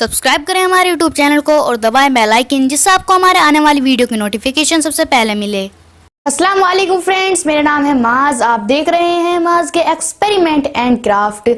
Subscribe करें हमारे YouTube channel को और दबाएं बेल आइकन, जिससे आपको हमारे आने वाली वीडियो की नोटिफिकेशन सबसे पहले मिले। अस्सलाम वालेकुम फ्रेंड्स, मेरा नाम है माज। आप देख रहे हैं माज के एक्सपेरिमेंट एंड क्राफ्ट।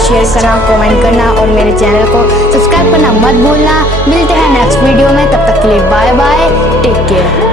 शेयर करना, कमेंट करना और मेरे चैनल को सब्सक्राइब करना मत भूलना। मिलते हैं नेक्स्ट वीडियो में, तब तक के लिए बाय बाय, टेक केयर।